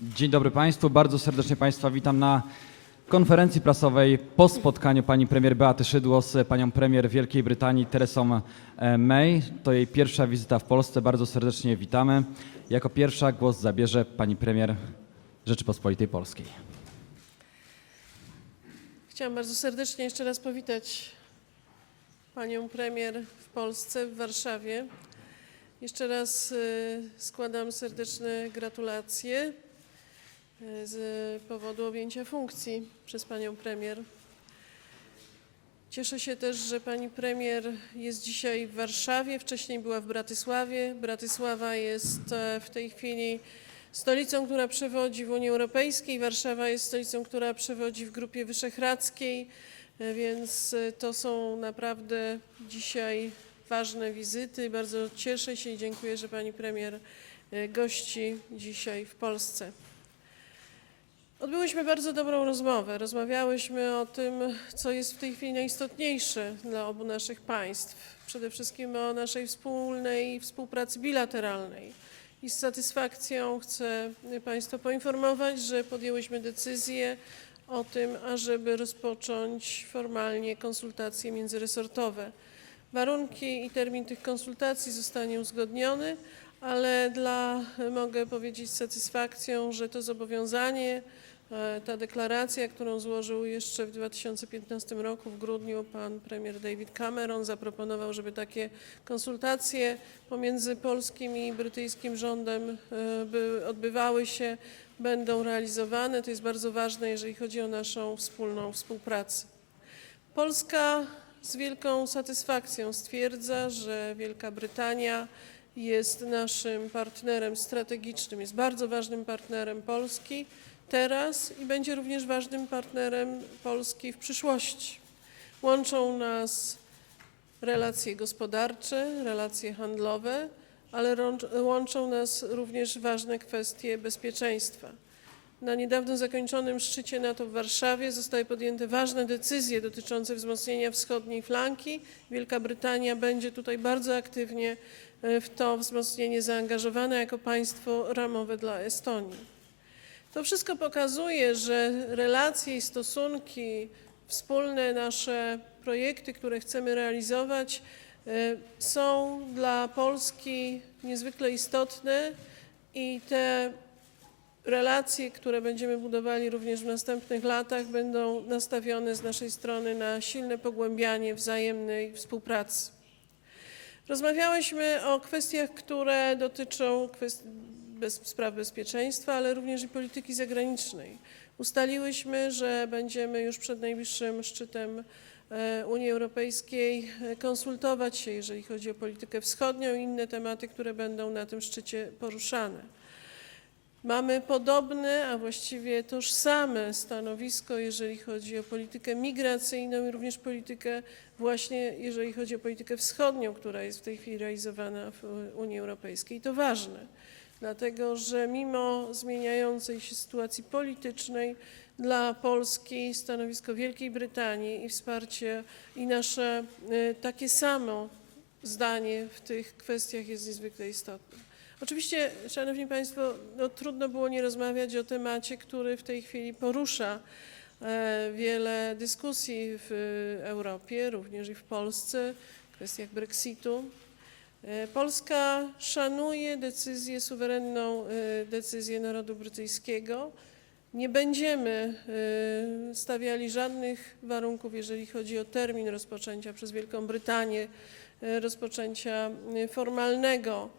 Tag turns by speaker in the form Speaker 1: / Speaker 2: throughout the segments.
Speaker 1: Dzień dobry Państwu. Bardzo serdecznie Państwa witam na konferencji prasowej po spotkaniu pani premier Beaty Szydło z panią premier Wielkiej Brytanii Teresą e, May. To jej pierwsza wizyta w Polsce. Bardzo serdecznie witamy. Jako pierwsza głos zabierze pani premier Rzeczypospolitej Polskiej.
Speaker 2: Chciałam bardzo serdecznie jeszcze raz powitać panią premier w Polsce, w Warszawie. Jeszcze raz y, składam serdeczne gratulacje z powodu objęcia funkcji przez panią premier. Cieszę się też, że pani premier jest dzisiaj w Warszawie, wcześniej była w Bratysławie. Bratysława jest e, w tej chwili stolicą, która przewodzi w Unii Europejskiej. Warszawa jest stolicą, która przewodzi w Grupie Wyszehradzkiej, e, więc e, to są naprawdę dzisiaj ważne wizyty. Bardzo cieszę się i dziękuję, że pani premier gości dzisiaj w Polsce. Odbyłyśmy bardzo dobrą rozmowę. Rozmawiałyśmy o tym, co jest w tej chwili najistotniejsze dla obu naszych państw. Przede wszystkim o naszej wspólnej współpracy bilateralnej. I z satysfakcją chcę Państwa poinformować, że podjęłyśmy decyzję o tym, ażeby rozpocząć formalnie konsultacje międzyresortowe. Warunki i termin tych konsultacji zostanie uzgodniony, ale dla, mogę powiedzieć z satysfakcją, że to zobowiązanie, ta deklaracja, którą złożył jeszcze w 2015 roku w grudniu pan premier David Cameron, zaproponował, żeby takie konsultacje pomiędzy polskim i brytyjskim rządem e, by odbywały się, będą realizowane. To jest bardzo ważne, jeżeli chodzi o naszą wspólną współpracę. Polska z wielką satysfakcją stwierdza, że Wielka Brytania jest naszym partnerem strategicznym, jest bardzo ważnym partnerem Polski teraz i będzie również ważnym partnerem Polski w przyszłości. Łączą nas relacje gospodarcze, relacje handlowe, ale łączą nas również ważne kwestie bezpieczeństwa. Na niedawno zakończonym szczycie NATO w Warszawie zostały podjęte ważne decyzje dotyczące wzmocnienia wschodniej flanki. Wielka Brytania będzie tutaj bardzo aktywnie e, w to wzmocnienie zaangażowane jako państwo ramowe dla Estonii. To wszystko pokazuje, że relacje i stosunki, wspólne nasze projekty, które chcemy realizować, e, są dla Polski niezwykle istotne i te relacje, które będziemy budowali również w następnych latach, będą nastawione z naszej strony na silne pogłębianie wzajemnej współpracy. Rozmawiałyśmy o kwestiach, które dotyczą kwest- bez, spraw bezpieczeństwa, ale również i polityki zagranicznej. Ustaliłyśmy, że będziemy już przed najbliższym szczytem e, Unii Europejskiej e, konsultować się, jeżeli chodzi o politykę wschodnią i inne tematy, które będą na tym szczycie poruszane. Mamy podobne, a właściwie tożsame stanowisko, jeżeli chodzi o politykę migracyjną i również politykę właśnie, jeżeli chodzi o politykę wschodnią, która jest w tej chwili realizowana w Unii Europejskiej. To ważne, dlatego że mimo zmieniającej się sytuacji politycznej dla Polski stanowisko Wielkiej Brytanii i wsparcie i nasze y, takie samo zdanie w tych kwestiach jest niezwykle istotne. Oczywiście, Szanowni Państwo, no, trudno było nie rozmawiać o temacie, który w tej chwili porusza e, wiele dyskusji w Europie, również i w Polsce, w kwestiach Brexitu. E, Polska szanuje decyzję, suwerenną e, decyzję narodu brytyjskiego. Nie będziemy e, stawiali żadnych warunków, jeżeli chodzi o termin rozpoczęcia przez Wielką Brytanię, rozpoczęcia formalnego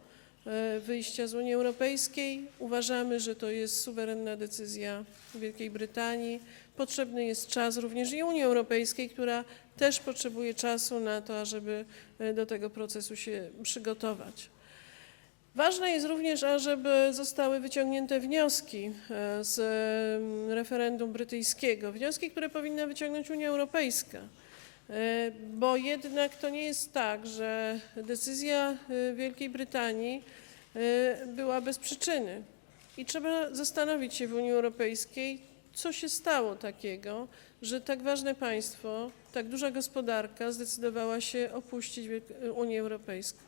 Speaker 2: wyjścia z Unii Europejskiej. Uważamy, że to jest suwerenna decyzja Wielkiej Brytanii. Potrzebny jest czas również i Unii Europejskiej, która też potrzebuje czasu na to, ażeby e, do tego procesu się przygotować. Ważne jest również, ażeby zostały wyciągnięte wnioski e, z referendum brytyjskiego, wnioski, które powinna wyciągnąć Unia Europejska. E, Bo jednak to nie jest tak, że decyzja Wielkiej Brytanii była bez przyczyny. I trzeba zastanowić się w Unii Europejskiej, co się stało takiego, że tak ważne państwo, tak duża gospodarka zdecydowała się opuścić Unię Europejską.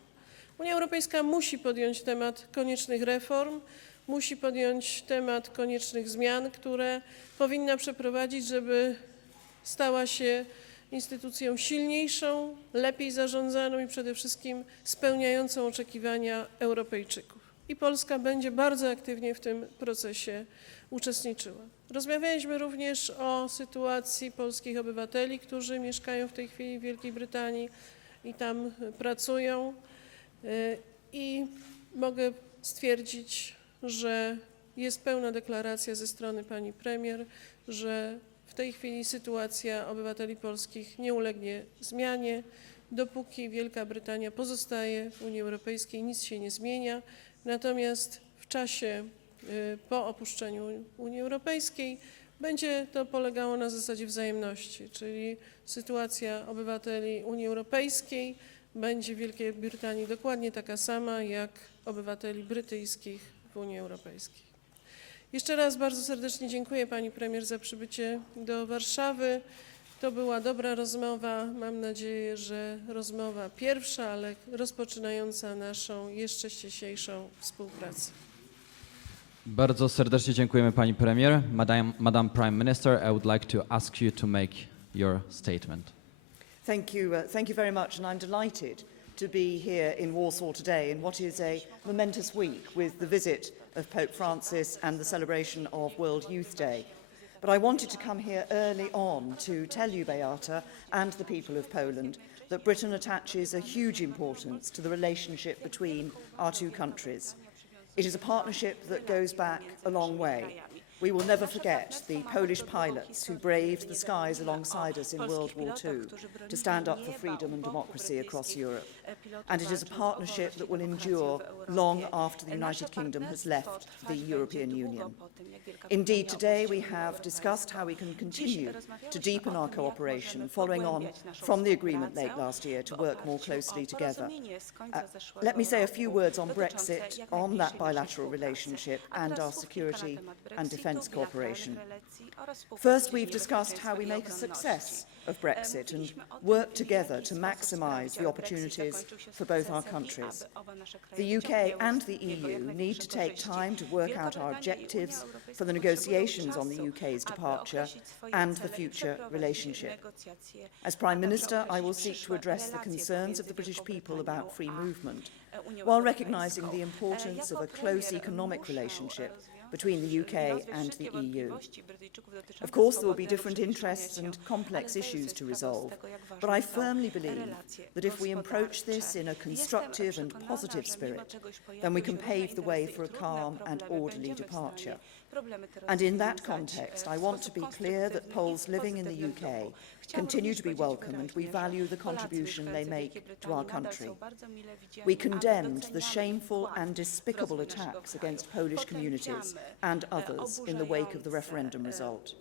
Speaker 2: Unia Europejska musi podjąć temat koniecznych reform, musi podjąć temat koniecznych zmian, które powinna przeprowadzić, żeby stała się instytucją silniejszą, lepiej zarządzaną i przede wszystkim spełniającą oczekiwania Europejczyków. I Polska będzie bardzo aktywnie w tym procesie uczestniczyła. Rozmawialiśmy również o sytuacji polskich obywateli, którzy mieszkają w tej chwili w Wielkiej Brytanii i tam pracują. Y, I mogę stwierdzić, że jest pełna deklaracja ze strony pani premier, że w tej chwili sytuacja obywateli polskich nie ulegnie zmianie. Dopóki Wielka Brytania pozostaje w Unii Europejskiej, nic się nie zmienia. Natomiast w czasie y, po opuszczeniu Unii Europejskiej będzie to polegało na zasadzie wzajemności, czyli sytuacja obywateli Unii Europejskiej będzie w Wielkiej Brytanii dokładnie taka sama jak obywateli brytyjskich w Unii Europejskiej. Jeszcze raz bardzo serdecznie dziękuję Pani Premier za przybycie do Warszawy. To była dobra rozmowa. Mam nadzieję, że rozmowa pierwsza, ale rozpoczynająca naszą jeszcze ściślejszą współpracę.
Speaker 1: Bardzo serdecznie dziękujemy pani premier. Madam, Madam Prime Minister, I would like to ask you to make your statement.
Speaker 3: Thank you, uh, thank you very much, and I'm delighted to be here in Warsaw today in what is a momentous week with the visit of Pope Francis and the celebration of World Youth Day. But I wanted to come here early on to tell you, Beata, and the people of Poland, that Britain attaches a huge importance to the relationship between our two countries. It is a partnership that goes back a long way. We will never forget the Polish pilots who braved the skies alongside us in World War II to stand up for freedom and democracy across Europe. And it is a partnership that will endure long after the United Kingdom has left the European Union. Indeed, today we have discussed how we can continue to deepen our cooperation, following on from the agreement late last year to work more closely together. Uh, let me say a few words on Brexit, on that bilateral relationship, and our security and defence cooperation. First, we've discussed how we make a success of Brexit and work together to maximise the opportunities for both our countries. The UK and the EU need to take time to work out our objectives for the negotiations on the UK's departure and the future relationship. As Prime Minister, I will seek to address the concerns of the British people about free movement, while recognising the importance of a close economic relationship between the UK and the EU. Of course, there will be different interests and complex issues to resolve, but I firmly believe that if we approach this in a constructive and positive spirit, then we can pave the way for a calm and orderly departure. And in that context, I want to be clear that Poles living in the UK continue to be welcome and we value the contribution they make to our country. We condemned the shameful and despicable attacks against Polish communities and others in the wake of the referendum result.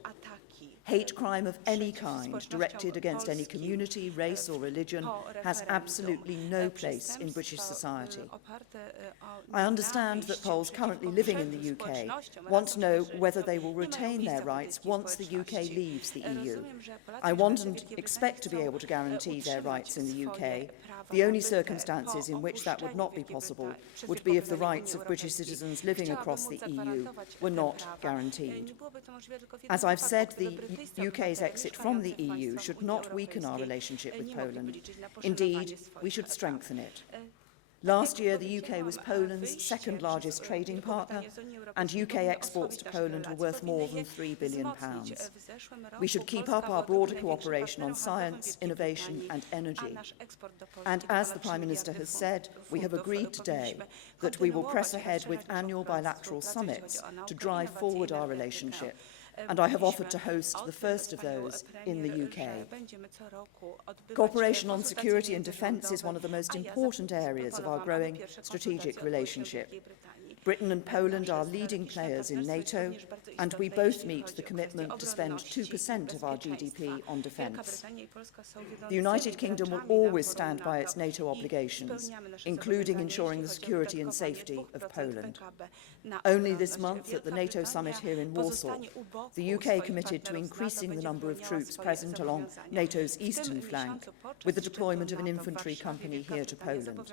Speaker 3: Hate crime of any kind directed against any community, race or religion has absolutely no place in British society. I understand that Poles currently living in the UK want to know whether they will retain their rights once the UK leaves the EU. I want and expect to be able to guarantee their rights in the UK. The only circumstances in which that would not be possible would be if the rights of British citizens living across the EU were not guaranteed. As I've said, the UK's exit from the EU should not weaken our relationship with Poland. Indeed, we should strengthen it. Last year, the UK was Poland's second largest trading partner, and UK exports to Poland were worth more than £3 billion. We should keep up our broader cooperation on science, innovation and energy. And as the Prime Minister has said, we have agreed today that we will press ahead with annual bilateral summits to drive forward our relationship. And I have offered to host the first of those in the UK. Cooperation on security and defence is one of the most important areas of our growing strategic relationship. Britain and Poland are leading players in NATO, and we both meet the commitment to spend 2% of our GDP on defence. The United Kingdom will always stand by its NATO obligations, including ensuring the security and safety of Poland. Only this month at the NATO summit here in Warsaw, the UK committed to increasing the number of troops present along NATO's eastern flank with the deployment of an infantry company here to Poland.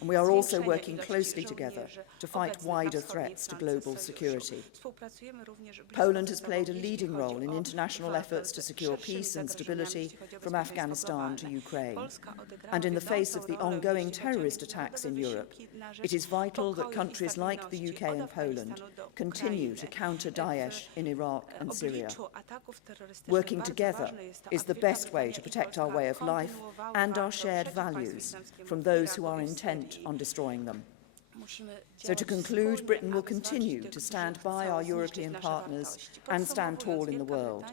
Speaker 3: And we are also working closely together to find fight
Speaker 4: obecnych na
Speaker 3: wider
Speaker 4: wschodniej
Speaker 3: threats to
Speaker 4: flance
Speaker 3: global
Speaker 4: sojuszu.
Speaker 3: security.
Speaker 4: Współpracujemy również blisko
Speaker 3: Poland has
Speaker 4: ze
Speaker 3: played a
Speaker 4: sobą, jeśli
Speaker 3: leading
Speaker 4: chodzi
Speaker 3: role in
Speaker 4: o
Speaker 3: international
Speaker 4: walkę
Speaker 3: efforts to
Speaker 4: z
Speaker 3: secure
Speaker 4: szerszymi
Speaker 3: peace and
Speaker 4: zagrożeniami,
Speaker 3: stability
Speaker 4: jeśli chodzi o
Speaker 3: from
Speaker 4: bezpieczeństwo
Speaker 3: Afghanistan to
Speaker 4: globalne.
Speaker 3: Ukraine.
Speaker 4: Polska odegrała
Speaker 3: And in the face
Speaker 4: wiodącą
Speaker 3: of the
Speaker 4: rolę,
Speaker 3: ongoing
Speaker 4: jeśli chodzi o
Speaker 3: terrorist attacks in
Speaker 4: międzynarodowe
Speaker 3: Europe,
Speaker 4: wysiłki na rzecz
Speaker 3: it is vital that
Speaker 4: pokoju i
Speaker 3: countries like the
Speaker 4: stabilności
Speaker 3: UK
Speaker 4: od
Speaker 3: and Poland
Speaker 4: Afganistanu do
Speaker 3: continue to
Speaker 4: Ukrainy.
Speaker 3: counter Daesh in Iraq and Syria.
Speaker 4: obliczu ataków terrorystycznych
Speaker 3: Working
Speaker 4: bardzo
Speaker 3: together
Speaker 4: ważne jest to,
Speaker 3: is
Speaker 4: aby
Speaker 3: the
Speaker 4: Wielka
Speaker 3: best way to
Speaker 4: Brytania i
Speaker 3: protect our
Speaker 4: Polska
Speaker 3: way of life
Speaker 4: kontynuowały
Speaker 3: and
Speaker 4: walkę
Speaker 3: our shared
Speaker 4: przeciw państwu
Speaker 3: values
Speaker 4: islamskiemu
Speaker 3: from
Speaker 4: w
Speaker 3: those who
Speaker 4: Iraku
Speaker 3: are
Speaker 4: i
Speaker 3: intent
Speaker 4: Syrii.
Speaker 3: on destroying them. So to conclude, Britain will continue to stand by our European partners and stand tall in the world.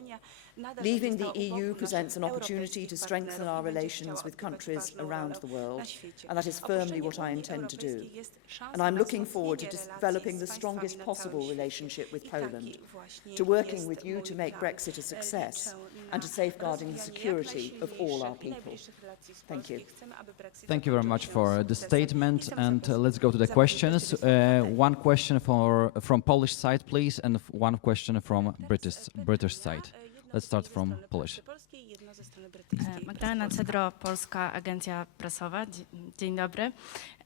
Speaker 4: Wielka Brytania nadal
Speaker 3: Leaving
Speaker 4: będzie
Speaker 3: the
Speaker 4: stała u
Speaker 3: EU
Speaker 4: boku
Speaker 3: presents an
Speaker 4: naszych
Speaker 3: opportunity to
Speaker 4: europejskich
Speaker 3: strengthen
Speaker 4: partnerów
Speaker 3: our
Speaker 4: i będzie
Speaker 3: relations
Speaker 4: chciała
Speaker 3: with
Speaker 4: odgrywać
Speaker 3: countries
Speaker 4: ważną
Speaker 3: around
Speaker 4: rolę
Speaker 3: the world,
Speaker 4: na świecie.
Speaker 3: and that is firmly
Speaker 4: Opuszczenie
Speaker 3: what I
Speaker 4: Unii
Speaker 3: intend to do.
Speaker 4: Europejskiej jest szansą
Speaker 3: And I'm
Speaker 4: na
Speaker 3: looking forward to
Speaker 4: wzmocnienie
Speaker 3: developing the
Speaker 4: relacji z
Speaker 3: strongest
Speaker 4: państwami na całym
Speaker 3: possible
Speaker 4: świecie.
Speaker 3: relationship with
Speaker 4: I taki
Speaker 3: Poland,
Speaker 4: właśnie
Speaker 3: to working
Speaker 4: jest
Speaker 3: with you
Speaker 4: mój
Speaker 3: to make
Speaker 4: plan.
Speaker 3: Brexit a
Speaker 4: E,
Speaker 3: success
Speaker 4: liczę
Speaker 3: and to
Speaker 4: na
Speaker 3: safeguarding the
Speaker 4: rozwijanie
Speaker 3: security
Speaker 4: jak
Speaker 3: of all our
Speaker 4: najsilniejszych i
Speaker 3: people.
Speaker 4: najbliższych relacji z
Speaker 3: Thank you.
Speaker 4: Polską. Chcemy, aby Brexit
Speaker 1: Thank you very much
Speaker 4: zakończył się
Speaker 1: for the
Speaker 4: sukcesem.
Speaker 1: statement,
Speaker 4: Chcemy
Speaker 1: and uh,
Speaker 4: zapewnić-
Speaker 1: let's go to the
Speaker 4: zapewnić
Speaker 1: questions.
Speaker 4: bezpieczeństwo
Speaker 1: Uh, one question for from Polish side, please, and f- one question from
Speaker 4: Teraz,
Speaker 1: British
Speaker 4: e, pytania.
Speaker 1: British side. Let's start from Polish.
Speaker 5: E. Magdalena Cedro, Polska Agencja Prasowa. Dzie- Dzień dobry.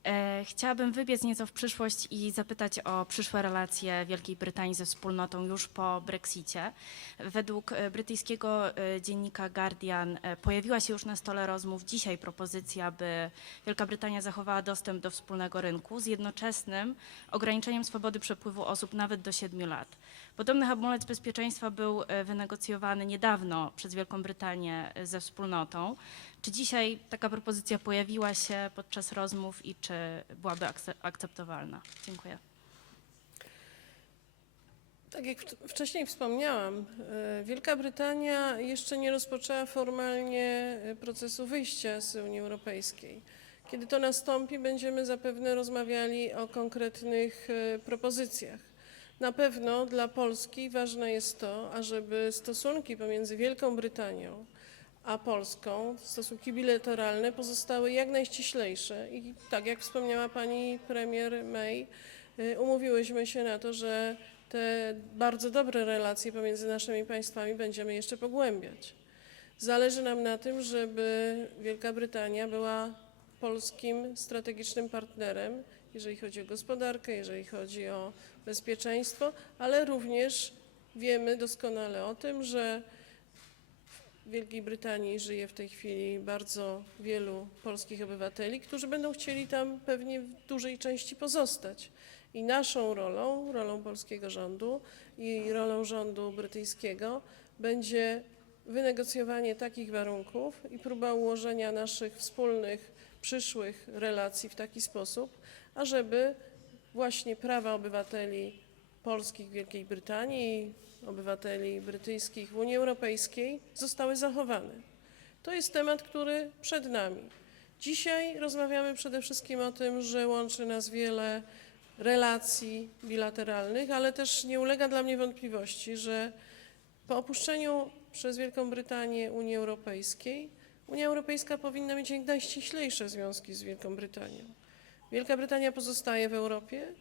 Speaker 5: E, Chciałabym wybiec nieco w przyszłość i zapytać o przyszłe relacje Wielkiej Brytanii ze wspólnotą już po Brexicie. Według e, brytyjskiego e, dziennika Guardian pojawiła się już na stole rozmów dzisiaj propozycja, by Wielka Brytania zachowała dostęp do wspólnego rynku z jednoczesnym ograniczeniem swobody przepływu osób nawet do 7 lat. Podobny hamulec bezpieczeństwa był wynegocjowany niedawno przez Wielką Brytanię ze wspólnotą. Czy dzisiaj taka propozycja pojawiła się podczas rozmów i czy byłaby akce- akceptowalna? Dziękuję.
Speaker 2: Tak jak wcz- wcześniej wspomniałam, e, Wielka Brytania jeszcze nie rozpoczęła formalnie e, procesu wyjścia z Unii Europejskiej. Kiedy to nastąpi, będziemy zapewne rozmawiali o konkretnych e, propozycjach. Na pewno dla Polski ważne jest to, ażeby stosunki pomiędzy Wielką Brytanią a Polską, stosunki bilateralne, pozostały jak najściślejsze. I tak jak wspomniała pani premier May, y, umówiłyśmy się na to, że te bardzo dobre relacje pomiędzy naszymi państwami będziemy jeszcze pogłębiać. Zależy nam na tym, żeby Wielka Brytania była polskim strategicznym partnerem, jeżeli chodzi o gospodarkę, jeżeli chodzi o bezpieczeństwo, ale również wiemy doskonale o tym, że w Wielkiej Brytanii żyje w tej chwili bardzo wielu polskich obywateli, którzy będą chcieli tam pewnie w dużej części pozostać. I naszą rolą, rolą polskiego rządu i rolą rządu brytyjskiego będzie wynegocjowanie takich warunków i próba ułożenia naszych wspólnych przyszłych relacji w taki sposób, ażeby właśnie prawa obywateli polskich Wielkiej Brytanii obywateli brytyjskich w Unii Europejskiej zostały zachowane. To jest temat, który przed nami. Dzisiaj rozmawiamy przede wszystkim o tym, że łączy nas wiele relacji bilateralnych, ale też nie ulega dla mnie wątpliwości, że po opuszczeniu przez Wielką Brytanię Unii Europejskiej, Unia Europejska powinna mieć jak najściślejsze związki z Wielką Brytanią. Wielka Brytania pozostaje w Europie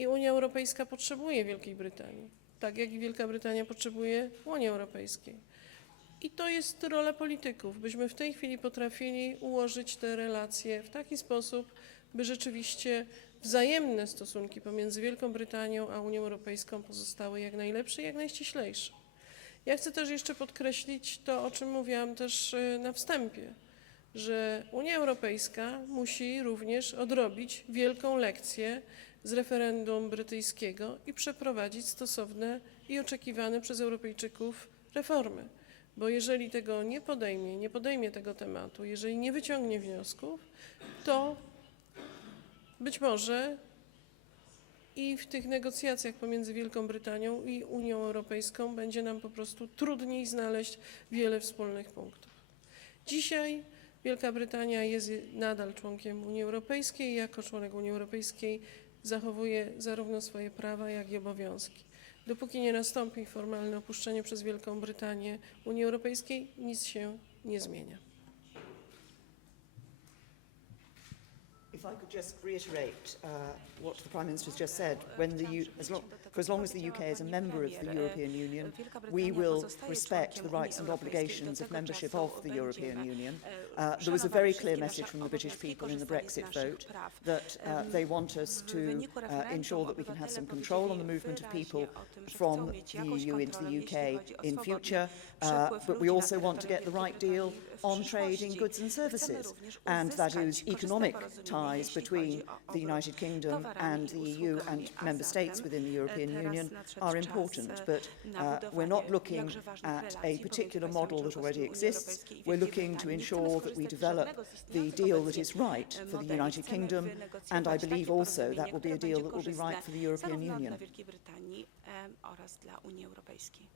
Speaker 2: i Unia Europejska potrzebuje Wielkiej Brytanii, tak jak i Wielka Brytania potrzebuje Unii Europejskiej. I to jest rola polityków, byśmy w tej chwili potrafili ułożyć te relacje w taki sposób, by rzeczywiście wzajemne stosunki pomiędzy Wielką Brytanią a Unią Europejską pozostały jak najlepsze i jak najściślejsze. Ja chcę też jeszcze podkreślić to, o czym mówiłam też e, na wstępie, że Unia Europejska musi również odrobić wielką lekcję z referendum brytyjskiego i przeprowadzić stosowne i oczekiwane przez Europejczyków reformy. Bo jeżeli tego nie podejmie, nie podejmie tego tematu, jeżeli nie wyciągnie wniosków, to być może i w tych negocjacjach pomiędzy Wielką Brytanią i Unią Europejską będzie nam po prostu trudniej znaleźć wiele wspólnych punktów. Dzisiaj Wielka Brytania jest nadal członkiem Unii Europejskiej jako członek Unii Europejskiej zachowuje zarówno swoje prawa, jak i obowiązki. Dopóki nie nastąpi formalne opuszczenie przez Wielką Brytanię Unii Europejskiej, nic się nie zmienia.
Speaker 3: If I could just reiterate uh, what the Prime Minister has just said, when the U- as long, for as long as the UK is a member of the European Union, we will respect the rights and obligations of membership of the European Union, Uh, there was a very clear message from the British people in the Brexit vote that uh, they want us to uh, ensure that we can have some control on the movement of people from the EU into the UK in future, uh, but we also want to get the right deal on trade in
Speaker 4: przyszłości.
Speaker 3: goods and
Speaker 4: Chcemy
Speaker 3: services.
Speaker 4: również
Speaker 3: And that
Speaker 4: uzyskać
Speaker 3: is economic
Speaker 4: korzystne porozumienie,
Speaker 3: ties
Speaker 4: jeśli
Speaker 3: between
Speaker 4: chodzi o
Speaker 3: the
Speaker 4: obrót
Speaker 3: United Kingdom
Speaker 4: towarami
Speaker 3: and
Speaker 4: i
Speaker 3: the EU
Speaker 4: usługami.
Speaker 3: and
Speaker 4: A
Speaker 3: member states
Speaker 4: zatem,
Speaker 3: within the
Speaker 4: e,
Speaker 3: European
Speaker 4: teraz
Speaker 3: Union
Speaker 4: nadszedł
Speaker 3: are
Speaker 4: czas,
Speaker 3: important,
Speaker 4: e,
Speaker 3: but
Speaker 4: na
Speaker 3: uh, we're not
Speaker 4: budowanie
Speaker 3: looking
Speaker 4: jakże ważnych
Speaker 3: at a
Speaker 4: relacji pomiędzy
Speaker 3: particular
Speaker 4: państwami
Speaker 3: model that already
Speaker 4: członkowskimi Unii
Speaker 3: exists.
Speaker 4: Europejskiej i
Speaker 3: We're
Speaker 4: Wielkiej
Speaker 3: looking to
Speaker 4: Brytanii. Nie chcemy
Speaker 3: ensure that we
Speaker 4: skorzystać z
Speaker 3: develop
Speaker 4: żadnego z
Speaker 3: the
Speaker 4: istniejących
Speaker 3: deal that
Speaker 4: obecnie,
Speaker 3: is right
Speaker 4: e,
Speaker 3: for the
Speaker 4: modeli.
Speaker 3: United
Speaker 4: Chcemy
Speaker 3: Kingdom and I
Speaker 4: wynegocjować
Speaker 3: believe
Speaker 4: takie
Speaker 3: also that
Speaker 4: porozumienie,
Speaker 3: will be a
Speaker 4: które
Speaker 3: deal
Speaker 4: będzie
Speaker 3: that will be right
Speaker 4: korzystne
Speaker 3: for the European
Speaker 4: zarówno
Speaker 3: Union.
Speaker 4: dla Wielkiej Brytanii em, oraz dla Unii Europejskiej.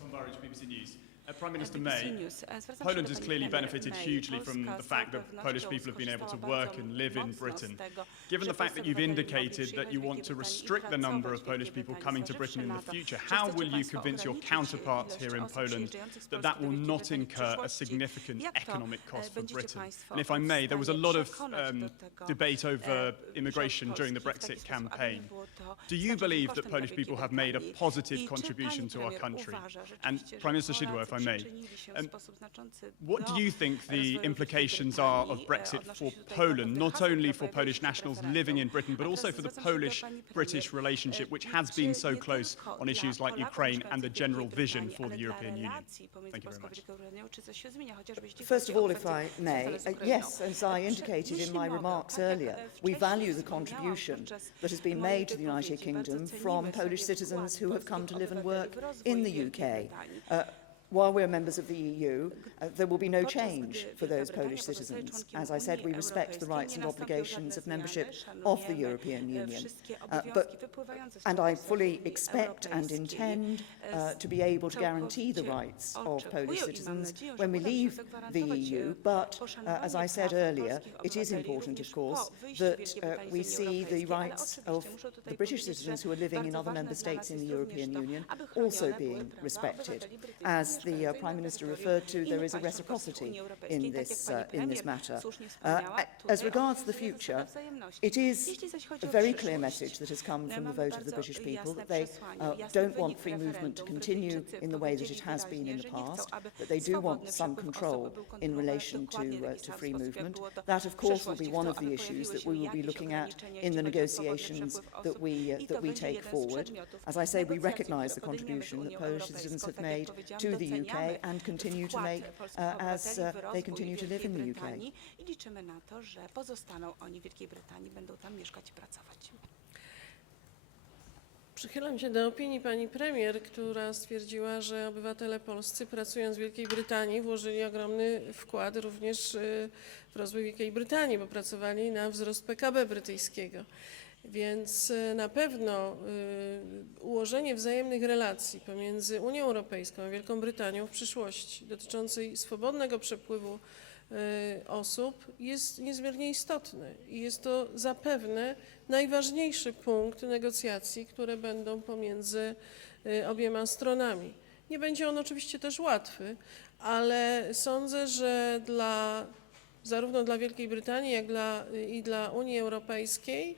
Speaker 6: Tom Burridge, BBC News. Uh, Prime Minister
Speaker 4: BBC
Speaker 6: May,
Speaker 4: News. E, zwracam się
Speaker 6: Poland
Speaker 4: do
Speaker 6: has
Speaker 4: pani
Speaker 6: clearly
Speaker 4: premier
Speaker 6: benefited
Speaker 4: May.
Speaker 6: hugely from
Speaker 4: Polska
Speaker 6: the
Speaker 4: z
Speaker 6: fact
Speaker 4: całą
Speaker 6: that Polish
Speaker 4: pewnością
Speaker 6: people have been able to
Speaker 4: skorzystała
Speaker 6: work
Speaker 4: bardzo
Speaker 6: and live in
Speaker 4: mocno z
Speaker 6: Britain.
Speaker 4: tego,
Speaker 6: Given
Speaker 4: że
Speaker 6: the fact that you've
Speaker 4: polscy obywatele
Speaker 6: indicated
Speaker 4: mogli
Speaker 6: that you
Speaker 4: przyjechać
Speaker 6: want
Speaker 4: do
Speaker 6: to
Speaker 4: Wielkiej
Speaker 6: restrict the
Speaker 4: Brytanii i
Speaker 6: number of
Speaker 4: pracować w
Speaker 6: Polish
Speaker 4: Wielkiej
Speaker 6: people
Speaker 4: Brytanii,
Speaker 6: coming to
Speaker 4: zważywszy
Speaker 6: Britain in
Speaker 4: na
Speaker 6: the
Speaker 4: to,
Speaker 6: future,
Speaker 4: że
Speaker 6: how
Speaker 4: chcecie
Speaker 6: will you
Speaker 4: państwo
Speaker 6: convince your
Speaker 4: ograniczyć
Speaker 6: counterparts
Speaker 4: ilość
Speaker 6: here in
Speaker 4: osób
Speaker 6: Poland
Speaker 4: przyjeżdżających z
Speaker 6: that
Speaker 4: Polski
Speaker 6: that
Speaker 4: do
Speaker 6: will
Speaker 4: Wielkiej
Speaker 6: not
Speaker 4: Brytanii w
Speaker 6: incur a
Speaker 4: przyszłości?
Speaker 6: significant
Speaker 4: Jak to,
Speaker 6: economic
Speaker 4: e,
Speaker 6: cost for
Speaker 4: będziecie
Speaker 6: Britain?
Speaker 4: państwo
Speaker 6: And if I may, there was a
Speaker 4: w
Speaker 6: lot
Speaker 4: stanie
Speaker 6: of
Speaker 4: przekonać
Speaker 6: um,
Speaker 4: do tego,
Speaker 6: debate
Speaker 4: e,
Speaker 6: over
Speaker 4: rząd
Speaker 6: immigration during the
Speaker 4: polski w taki
Speaker 6: Brexit
Speaker 4: sposób, aby nie
Speaker 6: campaign.
Speaker 4: było to
Speaker 6: Do you
Speaker 4: znaczącym
Speaker 6: believe that
Speaker 4: kosztem dla
Speaker 6: Polish
Speaker 4: Wielkiej
Speaker 6: people have made a
Speaker 4: Brytanii?
Speaker 6: positive
Speaker 4: I czy
Speaker 6: contribution
Speaker 4: pani
Speaker 6: to our
Speaker 4: premier
Speaker 6: country?
Speaker 4: uważa
Speaker 6: And
Speaker 4: rzeczywiście, że
Speaker 6: Prime Minister Shidło, if I
Speaker 4: Polacy
Speaker 6: may,
Speaker 4: przyczynili się w
Speaker 6: um,
Speaker 4: sposób znaczący
Speaker 6: What do
Speaker 4: do
Speaker 6: you think the
Speaker 4: rozwoju Wielkiej
Speaker 6: implications are of
Speaker 4: Brytanii, e,
Speaker 6: Brexit
Speaker 4: odnoszę
Speaker 6: for
Speaker 4: się tutaj do
Speaker 6: Poland,
Speaker 4: pewnych
Speaker 6: not
Speaker 4: haseł,
Speaker 6: only
Speaker 4: które
Speaker 6: for
Speaker 4: pojawiły
Speaker 6: Polish
Speaker 4: się w
Speaker 6: nationals
Speaker 4: referendum?
Speaker 6: living in Britain, but
Speaker 4: A
Speaker 6: also
Speaker 4: teraz
Speaker 6: for the
Speaker 4: zwracam się do
Speaker 6: Polish
Speaker 4: pani premier.
Speaker 6: British relationship, which has
Speaker 4: Czy
Speaker 6: been so
Speaker 4: nie
Speaker 6: close
Speaker 4: tylko
Speaker 6: on issues
Speaker 4: dla
Speaker 6: like
Speaker 4: Polaków
Speaker 6: Ukraine and the
Speaker 4: mieszkających w
Speaker 6: general
Speaker 4: Wielkiej
Speaker 6: vision
Speaker 4: Brytanii,
Speaker 6: for the
Speaker 4: ale dla
Speaker 6: European Union?
Speaker 4: relacji pomiędzy
Speaker 6: Thank you very
Speaker 4: Polską a
Speaker 6: much.
Speaker 4: Wielką Brytanią, czy coś się zmienia, chociażby jeśli
Speaker 3: First of
Speaker 4: chodzi o
Speaker 3: all, if
Speaker 4: kwestie
Speaker 3: I may,
Speaker 4: związane z
Speaker 3: uh,
Speaker 4: Ukrainą?
Speaker 3: yes, as I indicated in
Speaker 4: Jeśli
Speaker 3: my
Speaker 4: mogę,
Speaker 3: remarks
Speaker 4: tak jak,
Speaker 3: earlier,
Speaker 4: e,
Speaker 3: we
Speaker 4: wcześniej
Speaker 3: value the
Speaker 4: wspomniałam
Speaker 3: contribution
Speaker 4: podczas
Speaker 3: that has been
Speaker 4: mojej
Speaker 3: made to the United
Speaker 4: wypowiedzi,
Speaker 3: Kingdom
Speaker 4: bardzo
Speaker 3: from
Speaker 4: cenimy
Speaker 3: Polish
Speaker 4: sobie
Speaker 3: citizens
Speaker 4: wkład
Speaker 3: who have come to live and
Speaker 4: polskich
Speaker 3: work
Speaker 4: obywateli w rozwój
Speaker 3: in the
Speaker 4: Wielkiej
Speaker 3: UK.
Speaker 4: Brytanii.
Speaker 3: Uh, While we're members of the EU, uh, there will be no
Speaker 4: Podczas
Speaker 3: change
Speaker 4: gdy
Speaker 3: for
Speaker 4: Wielka
Speaker 3: those
Speaker 4: Brytania
Speaker 3: Polish
Speaker 4: pozostaje
Speaker 3: citizens.
Speaker 4: członkiem
Speaker 3: As I said, we
Speaker 4: Unii
Speaker 3: respect the
Speaker 4: Europejskiej,
Speaker 3: rights
Speaker 4: nie
Speaker 3: and
Speaker 4: nastąpią
Speaker 3: obligations
Speaker 4: żadne
Speaker 3: of membership
Speaker 4: zmiany,
Speaker 3: of the
Speaker 4: szanujemy,
Speaker 3: European
Speaker 4: e,
Speaker 3: Union.
Speaker 4: wszystkie
Speaker 3: Uh,
Speaker 4: obowiązki
Speaker 3: but
Speaker 4: wypływające z
Speaker 3: And I
Speaker 4: członkostwa w
Speaker 3: fully
Speaker 4: Unii
Speaker 3: expect and
Speaker 4: Europejskiej.
Speaker 3: intend
Speaker 4: E,
Speaker 3: uh, to be able to guarantee the
Speaker 4: całkowicie
Speaker 3: rights of
Speaker 4: oczekuję
Speaker 3: Polish
Speaker 4: i mam
Speaker 3: citizens
Speaker 4: nadzieję, że
Speaker 3: when we
Speaker 4: uda mi się
Speaker 3: leave the
Speaker 4: zagwarantować, e,
Speaker 3: EU. But uh,
Speaker 4: poszanowanie
Speaker 3: as I said
Speaker 4: praw
Speaker 3: earlier,
Speaker 4: polskich
Speaker 3: it is
Speaker 4: obywateli
Speaker 3: important, of
Speaker 4: również po
Speaker 3: course,
Speaker 4: wyjściu
Speaker 3: that
Speaker 4: Wielkiej
Speaker 3: uh,
Speaker 4: Brytanii
Speaker 3: we
Speaker 4: z Unii
Speaker 3: see the
Speaker 4: Europejskiej. Ale
Speaker 3: rights
Speaker 4: oczywiście
Speaker 3: of
Speaker 4: muszę tutaj
Speaker 3: the British
Speaker 4: powiedzieć,
Speaker 3: citizens
Speaker 4: że
Speaker 3: who are living in
Speaker 4: bardzo
Speaker 3: other member
Speaker 4: ważne dla
Speaker 3: states
Speaker 4: nas
Speaker 3: in the
Speaker 4: jest również
Speaker 3: European
Speaker 4: to,
Speaker 3: Union
Speaker 4: aby
Speaker 3: also
Speaker 4: chronione były
Speaker 3: being
Speaker 4: prawa
Speaker 3: respected.
Speaker 4: obywateli brytyjskich
Speaker 3: As the uh,
Speaker 4: mieszkających
Speaker 3: Prime
Speaker 4: na
Speaker 3: Minister
Speaker 4: terytorium
Speaker 3: referred to, there
Speaker 4: innych
Speaker 3: is a
Speaker 4: państw członkowskich
Speaker 3: reciprocity
Speaker 4: Unii Europejskiej.
Speaker 3: in
Speaker 4: Tak jak
Speaker 3: this,
Speaker 4: pani
Speaker 3: uh, in this
Speaker 4: premier
Speaker 3: matter.
Speaker 4: słusznie
Speaker 3: Uh,
Speaker 4: wspomniała,
Speaker 3: a-
Speaker 4: tutaj
Speaker 3: as regards the
Speaker 4: obowiązuje zasada
Speaker 3: future,
Speaker 4: wzajemności.
Speaker 3: it is
Speaker 4: Jeśli zaś chodzi
Speaker 3: a
Speaker 4: o
Speaker 3: very
Speaker 4: przyszłość,
Speaker 3: clear message that has come from the
Speaker 4: mamy
Speaker 3: vote of the
Speaker 4: bardzo
Speaker 3: British people
Speaker 4: jasne
Speaker 3: that they
Speaker 4: przesłanie,
Speaker 3: uh,
Speaker 4: jasny
Speaker 3: don't want
Speaker 4: wynik
Speaker 3: free movement to
Speaker 4: referendum.
Speaker 3: continue
Speaker 4: Brytyjczycy
Speaker 3: in the way that it
Speaker 4: powiedzieli
Speaker 3: has been in
Speaker 4: wyraźnie,
Speaker 3: the
Speaker 4: że nie chcą,
Speaker 3: past,
Speaker 4: aby
Speaker 3: that they do
Speaker 4: swobodny
Speaker 3: want some
Speaker 4: przepływ
Speaker 3: control
Speaker 4: osób był
Speaker 3: in
Speaker 4: kontrolowany
Speaker 3: relation to,
Speaker 4: dokładnie w
Speaker 3: uh,
Speaker 4: taki
Speaker 3: to
Speaker 4: sam
Speaker 3: free
Speaker 4: sposób, jak
Speaker 3: movement.
Speaker 4: było to
Speaker 3: That, of
Speaker 4: w
Speaker 3: course, will
Speaker 4: przeszłości.
Speaker 3: be one
Speaker 4: Chcą,
Speaker 3: of the
Speaker 4: aby
Speaker 3: issues that
Speaker 4: pojawiły
Speaker 3: we
Speaker 4: się
Speaker 3: will be
Speaker 4: jakieś
Speaker 3: looking at
Speaker 4: ograniczenia,
Speaker 3: in the
Speaker 4: jeśli chodzi o swobodny
Speaker 3: negotiations
Speaker 4: przepływ
Speaker 3: that
Speaker 4: osób.
Speaker 3: we, uh,
Speaker 4: I to
Speaker 3: that we
Speaker 4: będzie
Speaker 3: take
Speaker 4: jeden z
Speaker 3: forward.
Speaker 4: przedmiotów
Speaker 3: As I say, we
Speaker 4: negocjacji,
Speaker 3: recognise the
Speaker 4: które podejmiemy z
Speaker 3: contribution that
Speaker 4: Unią
Speaker 3: Polish citizens
Speaker 4: Europejską.
Speaker 3: have
Speaker 4: Tak jak
Speaker 3: made
Speaker 4: powiedziałam,
Speaker 3: to the
Speaker 4: doceniamy
Speaker 3: UK and continue to make
Speaker 4: polskich
Speaker 3: uh, as
Speaker 4: obywateli
Speaker 3: uh,
Speaker 4: w
Speaker 3: they continue to live
Speaker 4: Wielkiej
Speaker 3: in the UK.
Speaker 4: Brytanii i liczymy na to, że pozostaną oni w Wielkiej Brytanii, będą tam mieszkać i pracować.
Speaker 2: Przychylam się do opinii pani premier, która stwierdziła, że obywatele polscy pracując w Wielkiej Brytanii włożyli ogromny wkład również y, w rozwój Wielkiej Brytanii, bo pracowali na wzrost PKB brytyjskiego. Więc y, na pewno y, ułożenie wzajemnych relacji pomiędzy Unią Europejską a Wielką Brytanią w przyszłości dotyczącej swobodnego przepływu y, osób jest niezmiernie istotne i jest to zapewne najważniejszy punkt negocjacji, które będą pomiędzy obiema stronami. Nie będzie on oczywiście też łatwy, ale sądzę, że dla, zarówno dla Wielkiej Brytanii, jak dla, i dla Unii Europejskiej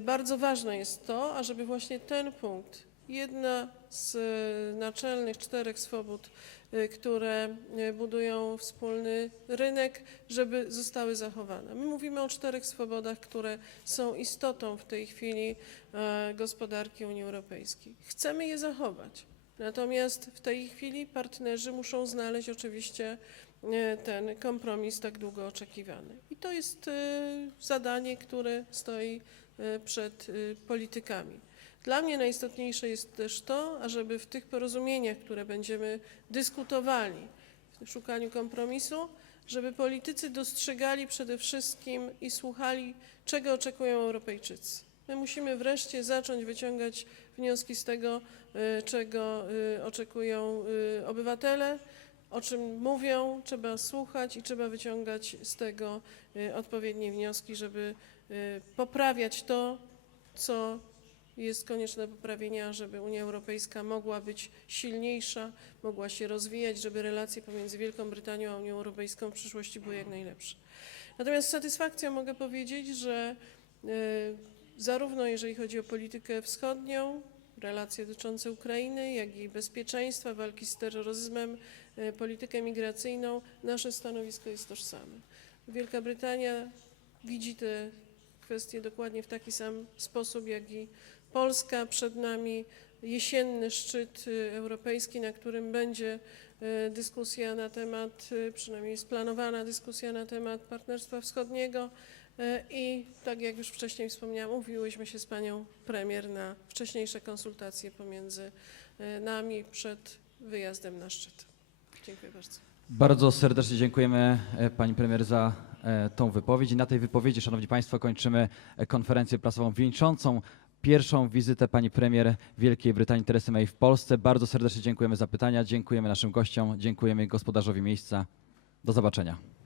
Speaker 2: bardzo ważne jest to, ażeby właśnie ten punkt, jedna z y, naczelnych czterech swobód, y, które y, budują wspólny rynek, żeby zostały zachowane. My mówimy o czterech swobodach, które są istotą w tej chwili e, gospodarki Unii Europejskiej. Chcemy je zachować. Natomiast w tej chwili partnerzy muszą znaleźć oczywiście e, ten kompromis tak długo oczekiwany. I to jest e, zadanie, które stoi przed e, politykami. Dla mnie najistotniejsze jest też to, ażeby w tych porozumieniach, które będziemy dyskutowali, w szukaniu kompromisu, żeby politycy dostrzegali przede wszystkim i słuchali, czego oczekują Europejczycy. My musimy wreszcie zacząć wyciągać wnioski z tego, y, czego y, oczekują y, obywatele, o czym mówią, trzeba słuchać i trzeba wyciągać z tego y, odpowiednie wnioski, żeby y, poprawiać to, co jest konieczne poprawienia, żeby Unia Europejska mogła być silniejsza, mogła się rozwijać, żeby relacje pomiędzy Wielką Brytanią a Unią Europejską w przyszłości były jak najlepsze. Natomiast z satysfakcją mogę powiedzieć, że y, zarówno jeżeli chodzi o politykę wschodnią, relacje dotyczące Ukrainy, jak i bezpieczeństwa, walki z terroryzmem, e, politykę migracyjną, nasze stanowisko jest tożsame. Wielka Brytania widzi te kwestie dokładnie w taki sam sposób, jak i Polska. Przed nami jesienny szczyt y, europejski, na którym będzie y, dyskusja na temat, y, przynajmniej jest planowana dyskusja na temat Partnerstwa Wschodniego. I tak jak już wcześniej wspomniałam, umówiłyśmy się z panią premier na wcześniejsze konsultacje pomiędzy nami przed wyjazdem na szczyt. Dziękuję bardzo.
Speaker 1: Bardzo serdecznie dziękujemy e, pani premier za tą wypowiedź. I na tej wypowiedzi, szanowni państwo, kończymy e, konferencję prasową wieńczącą pierwszą wizytę pani premier Wielkiej Brytanii Teresy May w Polsce. Bardzo serdecznie dziękujemy za pytania, dziękujemy naszym gościom, dziękujemy gospodarzowi miejsca. Do zobaczenia.